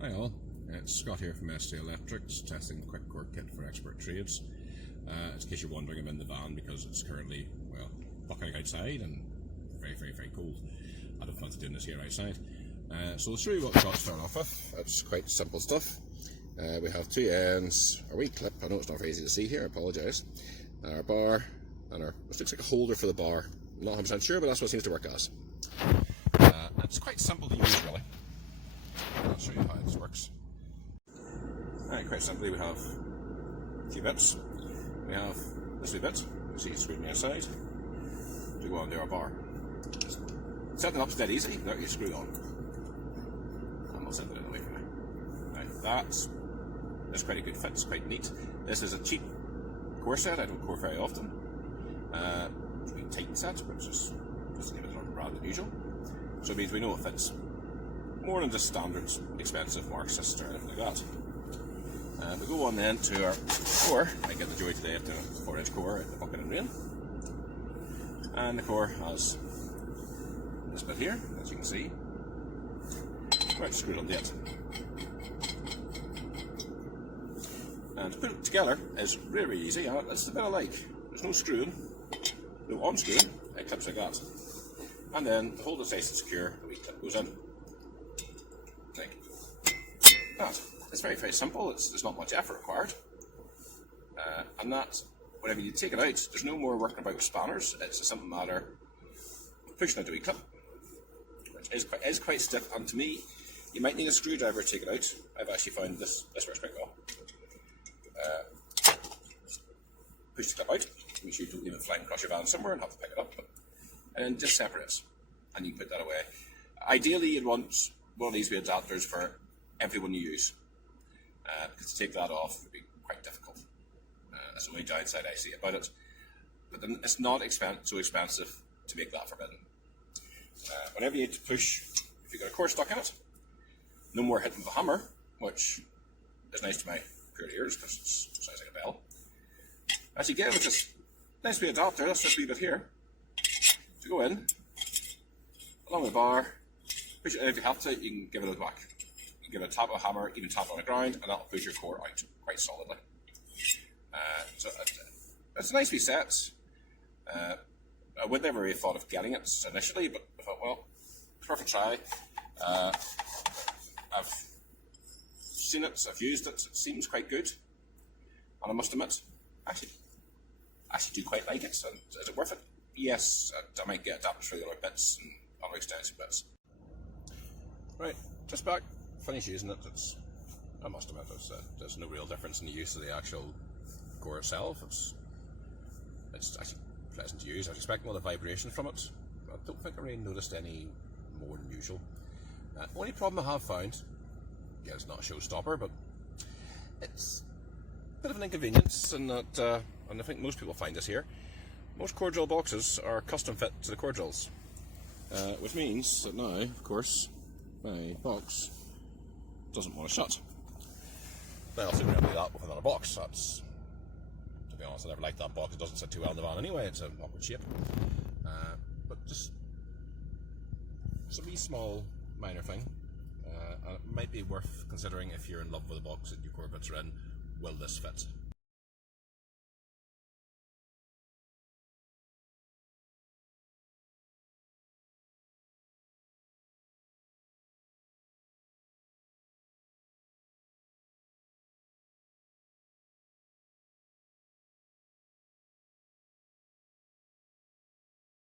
Hi all, it's Scott here from ST Electrics, testing the QUIKCORE kit for expert trades. In case you're wondering, I'm in the van because it's currently, well, bucking outside and very cold. I don't fancy doing this here outside. So I'll show you what we've got to start off with. It's quite simple stuff. We have two ends, a wee clip, I know it's not very easy to see here, I apologise, our bar, and which looks like a holder for the bar. I'm not 100% sure, but that's what it seems to work as. It's quite simple to use, really. I'll show you how this works. Alright, quite simply, we have a few bits. We have this wee bit, you see screwed on the outside, to go onto our bar. Setting up dead easy without your screw on. And we'll set it in the way for now. Now, that's quite a good fit, it's quite neat. This is a cheap core set, I don't core very often. It's a wee Titan set, which is just a bit different brand than usual. So it means we know it fits more than just standard expensive Marxist or anything like that. We go on then to our core. I get the joy today of doing a 4-inch core at the bucket and rain. And the core has this bit here, as you can see. Right, screwed on the end. And to put it together is really easy. It's the bit I like. There's no screwing, no unscrewing, it clips like that. And then to hold it nice and secure, the wee clip goes in. Like that. It's very simple, there's not much effort required. And that, whenever you take it out, there's no more working about with spanners, it's a simple matter of pushing out a wee clip, which is quite stiff, and to me, you might need a screwdriver to take it out. I've actually found this works quite well. Push the clip out, make sure you don't leave it flying across your van somewhere and have to pick it up, and then just separate it, and you can put that away. Ideally, you'd want one of these wee adapters for everyone you use. Because to take that off would be quite difficult. That's the only downside I see about it. But then it's not so expensive to make that forbidden. Whenever you need to push, if you've got a core stuck in it, no more hitting with a hammer, which is nice to my poor ears because it sounds like a bell. As you get with this nice wee adapter, that's just a wee bit here, to go in, along the bar, push it in if you have to, you can give it a whack. Give it a tap of a hammer, even tap on the ground, and that'll push your core out quite solidly. So it's a nice wee set. I would never really thought of getting it initially, but I thought, well, it's worth a try. I've seen it, I've used it, it seems quite good, and I must admit, actually do quite like it. So is it worth it? Yes, I might get adapters for the other bits and other extensive bits. Right, just back. Finish using it, I must admit, there's no real difference in the use of the actual core itself. It's actually pleasant to use. I was expecting all the vibration from it. I don't think I really noticed any more than usual. Only problem I have found, yeah, it's not a showstopper, but it's a bit of an inconvenience in that, and I think most people find this here, most core drill boxes are custom fit to the core drills, which means that now, of course, my box doesn't want to shut. Well, so we don't do that with another box. That's, to be honest, I never liked that box. It doesn't sit too well in the van anyway. It's an awkward shape. But just a wee small minor thing. And it might be worth considering if you're in love with a box that your core bits are in. Will this fit?